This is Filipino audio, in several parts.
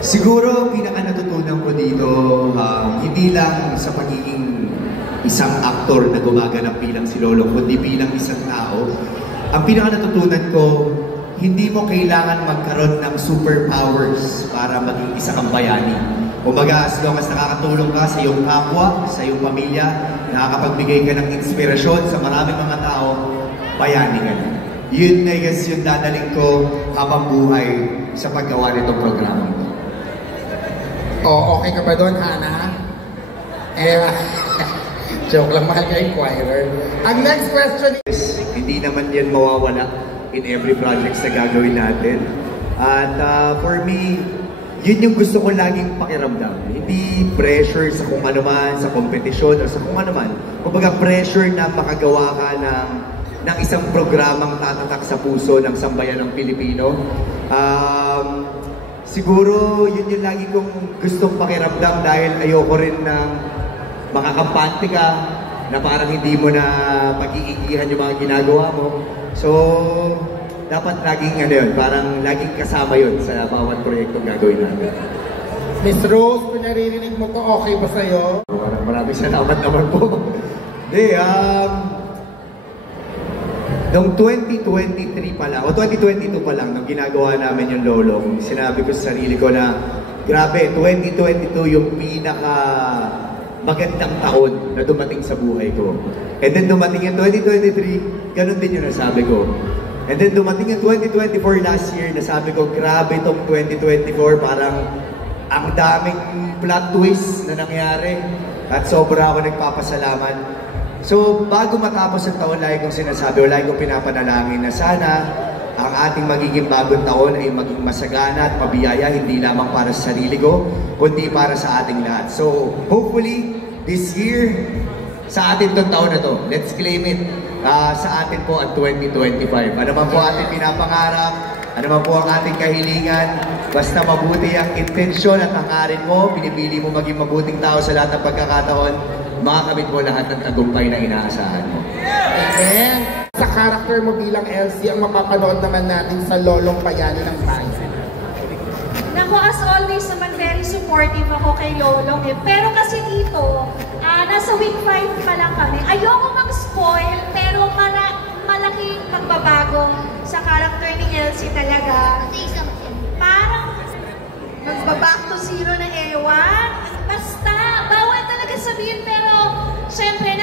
Siguro, pinaka-natutunan ko dito, hindi lang sa pagiging isang aktor na gumaganap bilang si Lolong, kundi bilang isang tao. Ang pinaka-natutunan ko, hindi mo kailangan magkaroon ng superpowers para maging isa kang bayani. Kumbaga, as long as nakakatulong ka sa iyong kapwa, sa iyong pamilya, nakakapagbigay ka ng inspirasyon sa maraming mga tao, bayani ka na. Yun na guys yung dadaling ko habang buhay sa paggawa nitong programa. Oh, okay ka ba doon, Hana? Joke lang, mahal ka inquirer. Ang next question is... Hindi naman yan mawawala in every project na gagawin natin. At for me, yun yung gusto ko laging pakiramdam. Hindi pressure sa kung ano man, sa kompetisyon, o sa kung ano man. Kumbaga pressure na makagawa ka ng isang programang tatatak sa puso ng sambayan ng Pilipino. Siguro, yun yung lagi kong gustong pakiramdam dahil ayoko rin ng makakampante ka na parang hindi mo na pag-iigihan yung mga ginagawa mo. So, dapat laging parang laging kasama yun sa bawat proyektong gagawin natin. Miss Rose, kung naririnig mo to, okay ba sa'yo? Maraming salamat naman po. Hindi, noong 2023 pa lang, o 2022 pa lang, nung ginagawa namin yung Lolong, sinabi ko sa sarili ko na, grabe, 2022 yung pinaka magandang taon na dumating sa buhay ko. And then dumating yung 2023, ganun din yung nasabi ko. And then dumating yung 2024 last year, nasabi ko, grabe itong 2024, parang ang daming plot twist na nangyari. At sobra ako nagpapasalamat. So, bago matapos ang taon, lagi kong sinasabi o lagi kong pinapanalangin na sana ang ating magiging bagong taon ay maging masagana at mabiyaya, hindi lamang para sa sarili ko, kundi para sa ating lahat. So, hopefully, this year, sa atin itong taon na to, let's claim it, sa atin po ang 2025. Ano man po ating pinapangarap, ano man po ang ating kahilingan, basta mabuti ang intensyon at hangarin mo, pinipili mo maging mabuting tao sa lahat ng pagkakataon, makakamit mo lahat ng tagumpay na inaasahan mo. Amen! Sa karakter mo bilang Elsie, ang mapapanood naman natin sa Lolong Bayani ng Bayan. Naku, as always naman, very supportive ako kay Lolong eh. Pero kasi dito, nasa week 5 pa lang kami. Ayoko mag-spoil, pero malaking pagbabago sa karakter ni Elsie talaga. Parang magbaback to zero na ewan. Basta, bawal talaga sabihin, pero syempre,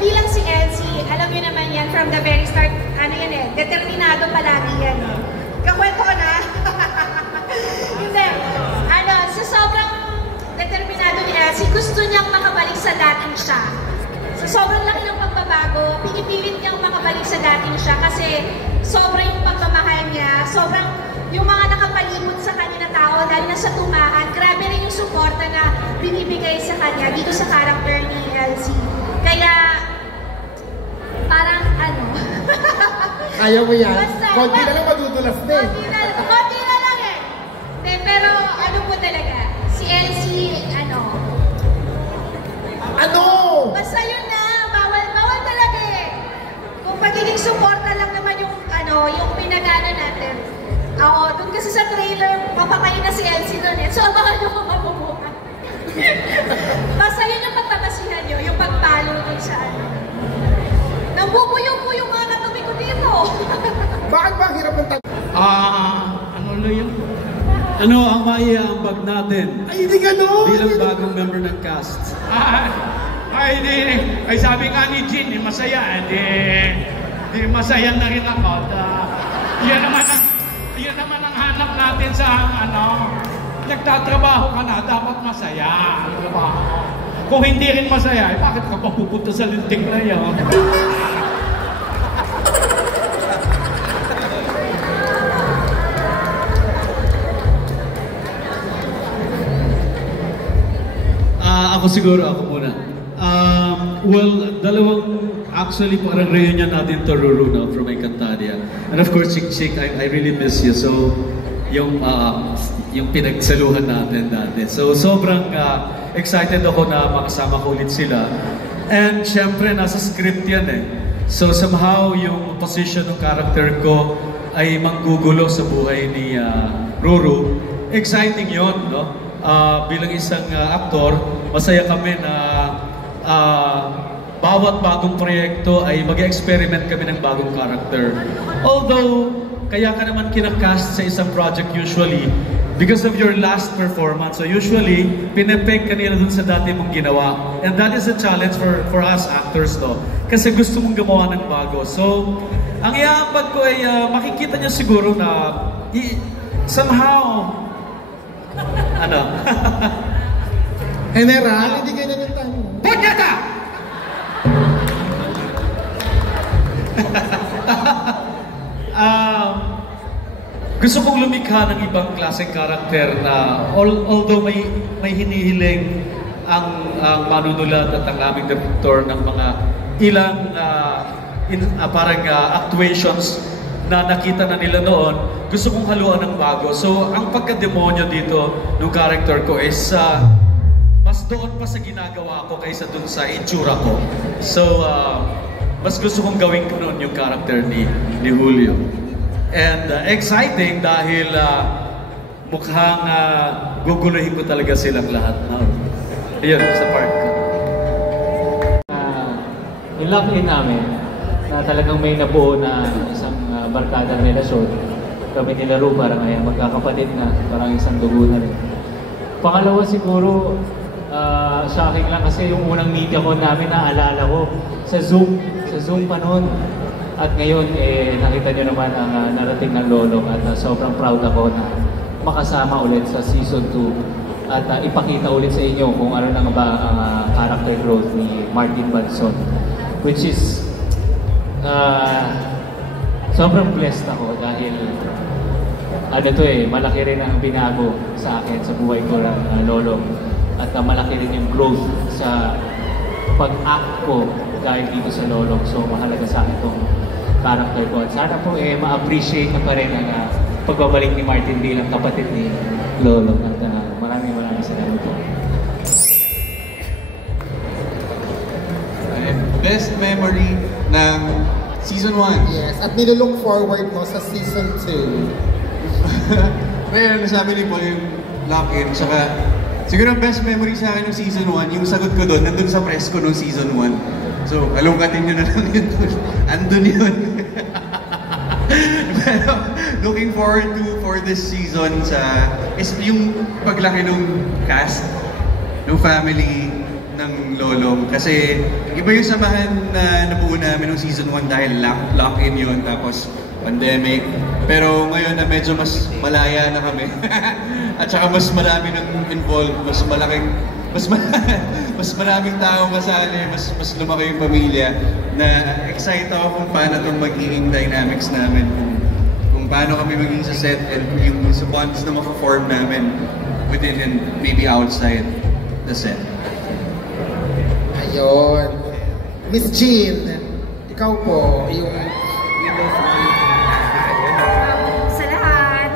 bilang si Elsie, alam niyo naman yan, from the very start, determinado palagi yan. Kakwento ko na. Hindi. Sa sobrang determinado ni Elsie, gusto niyang makabalik sa dating siya. Sa sobrang laki ng pagbabago, pinipilit niyang makabalik sa dating siya kasi sobrang yung pagmamahal niya, sobrang yung mga nakapalibot sa kanya na tao, dahil nasa tumahan, grabe rin yung suporta na binibigay sa kanya dito sa character ni Elsie. Kaya, parang Ayaw mo yan? Basta, Konti na lang madudulas din. Konti na lang eh. Pero ano po talaga, si Elsie, Basta yun na, bawal talaga eh. Kung pagiging suporta lang naman yung pinagana natin. Doon kasi sa trailer, papakain na si Elsie doon eh. So, baka nyo mabubukan. Basta yun yung pagtatasihan nyo, yung pagpalo doon sa Nambubuyo po yung mga katabi ko dito. Bakit ba ang hirap ng Ano ang maiaambag natin? Ay, hindi gano'n! Bilang bagong member ng cast. Ay sabi nga ni Jean, masaya. Di masaya na rin ako. Yan naman ang hanap natin sa nagtatrabaho ka na, dapat masaya. Kung hindi rin masaya, bakit ka pa pupunta sa lintik na yan? Ako siguro, ako muna. Well, actually parang reunion natin to Ruru now from Encantadia. And of course, Chick, I really miss you. So, yung pinagsaluhan natin dati. So, sobrang excited ako na makasama ko ulit sila. And syempre, nasa script yan eh. So, somehow, yung position ng character ko ay manggugulo sa buhay ni Ruru. exciting yon, no? Bilang isang aktor, masaya kami na bawat bagong proyekto ay mag-experiment kami ng bagong character. Although, kaya ka naman kinakast sa isang project usually because of your last performance. So usually, pinepeg ka nila dun sa dati mong ginawa. And that is a challenge for us actors, no? Kasi gusto mong gumawa ng bago. So, ang iaambag ko ay makikita niyo siguro na somehow, ano? General, hindi ganyan yung tanong. Punyeta! Gusto kong lumikha ng ibang klaseng karakter na although may hinihiling ang manunulat at ang aming director ng mga ilang parang actuations na nakita na nila noon, gusto kong haluan ng bago. So, ang pagka-demonyo dito ng character ko is mas doon pa sa ginagawa ko kaysa dun sa itsura ko. So, mas gusto kong gawin ko noon yung character ni Julio. And exciting dahil mukhang guguluhin ko talaga silang lahat. Ayun, sa part ko. In-lock-in namin na talagang may nabuo na isang barkadang relasyon. Kami nila Ru, parang magkakapatid na, parang isang dugo na rin. Pangalawa siguro, shocking lang kasi yung unang media ko namin naalala ko sa Zoom pa noon. At ngayon, nakita nyo naman ang narating ng Lolong at sobrang proud ako na makasama ulit sa Season 2 at ipakita ulit sa inyo kung ano na ba ang character growth ni Martin Banson. Which is, sobrang blessed ako dahil malaki rin ang binago sa akin sa buhay ko ng Lolong. At malaki rin yung growth sa pag-act ko dahil dito sa Lolong. So, mahalaga sa akin itong character ko. At sana po ma-appreciate na pa rin ang pagbabalik ni Martin bilang kapatid ni Lolong. At maraming salamat po. Best memory ng Season 1. Yes, at nilook forward mo sa Season 2. Kaya nasabi niyo po yung lock-in, saka siguro ang best memory sa akin ng Season 1, yung sagot ko doon, nandun sa press ko nung Season 1. So, alungkatin nyo na lang yun doon. Andun yun. Pero, looking forward for this season is yung paglaki ng cast, ng family ng Lolong. Kasi, iba yung samahan na nabuo namin ng Season 1 dahil lock-in yun, tapos pandemic. Pero ngayon na medyo mas malaya na kami. At saka mas marami nang involved, mas maraming taong kasali, mas lumaki yung pamilya, na excited ako kung paano itong magiging dynamics namin, kung paano kami magiging sa set and yung sa bonds na ma-form namin within and maybe outside the set. Ayun. Miss Jean, ikaw po, yung sa lahat,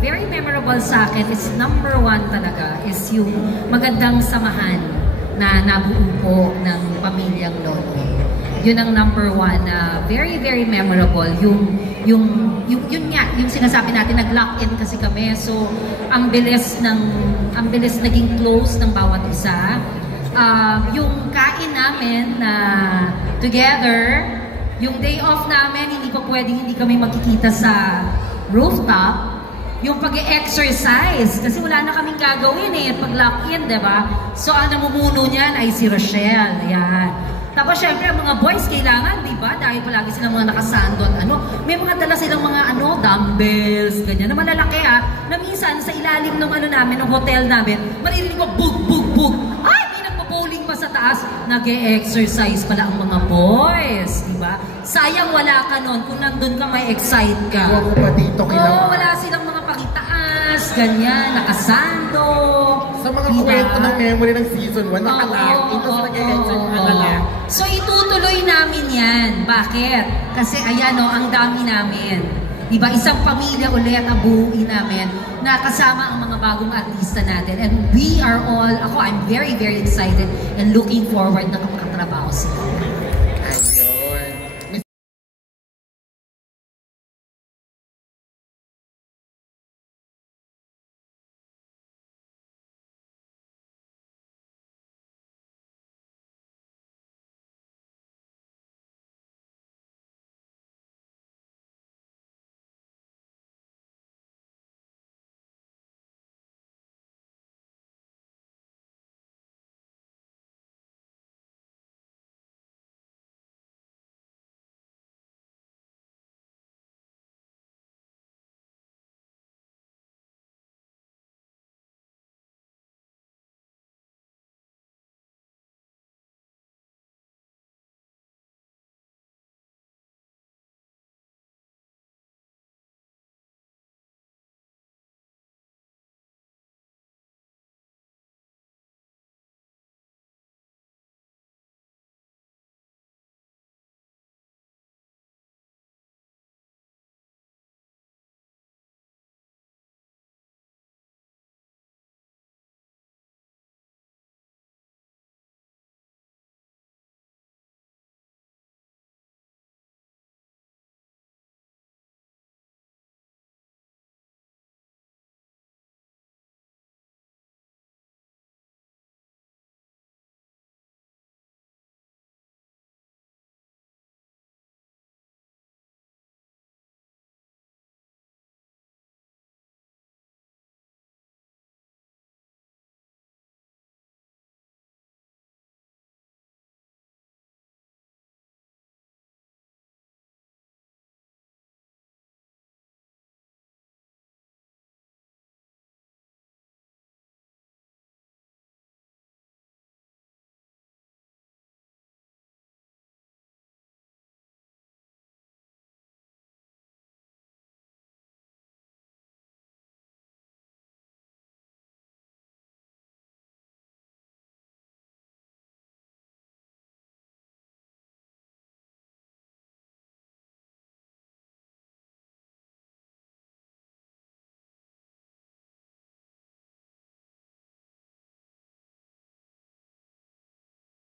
very memorable sa akin is number 1 talaga is yung magandang samahan na nabuo po ng pamilyang Lolo. Yun ang number 1 na very, very memorable. Yun sinasabi natin, nag-lock-in kasi kami. So, ang bilis naging close ng bawat isa. Yung kain namin na together, yung day off namin, hindi pa pwedeng hindi kami magkikita sa rooftop. Yung pag-exercise, kasi wala na kaming gagawin pag lock-in, diba? So, ang namumuno niyan ay si Rochelle. Ayan. Tapos, syempre, ang mga boys kailangan, diba? Dahil palagi silang mga nakasandot. May mga dala silang mga dumbbells, ganyan. Na malalaki na minsan sa ilalim ng namin, ng hotel namin, maririnig ko, bug. Ay, may nagpo-bowling pa sa taas. Nag-e-exercise pala ang mga boys, diba? Sayang wala ka nun. Kung nandun ka, may excite ka. Huwag mo pa dito kailangan. Wala silang mga pakitaas, ganyan, nakasando. Sa mga kwento ng memory ng Season 1, nakalaking kasi nag-e-exercise ka na lang. So itutuloy namin yan. Bakit? Kasi ayan ang dami namin. Diba, isang pamilya ulit ang buuin namin na kasama ang mga bagong artista natin. And we are all, I'm very, very excited and looking forward na makatrabaho sila.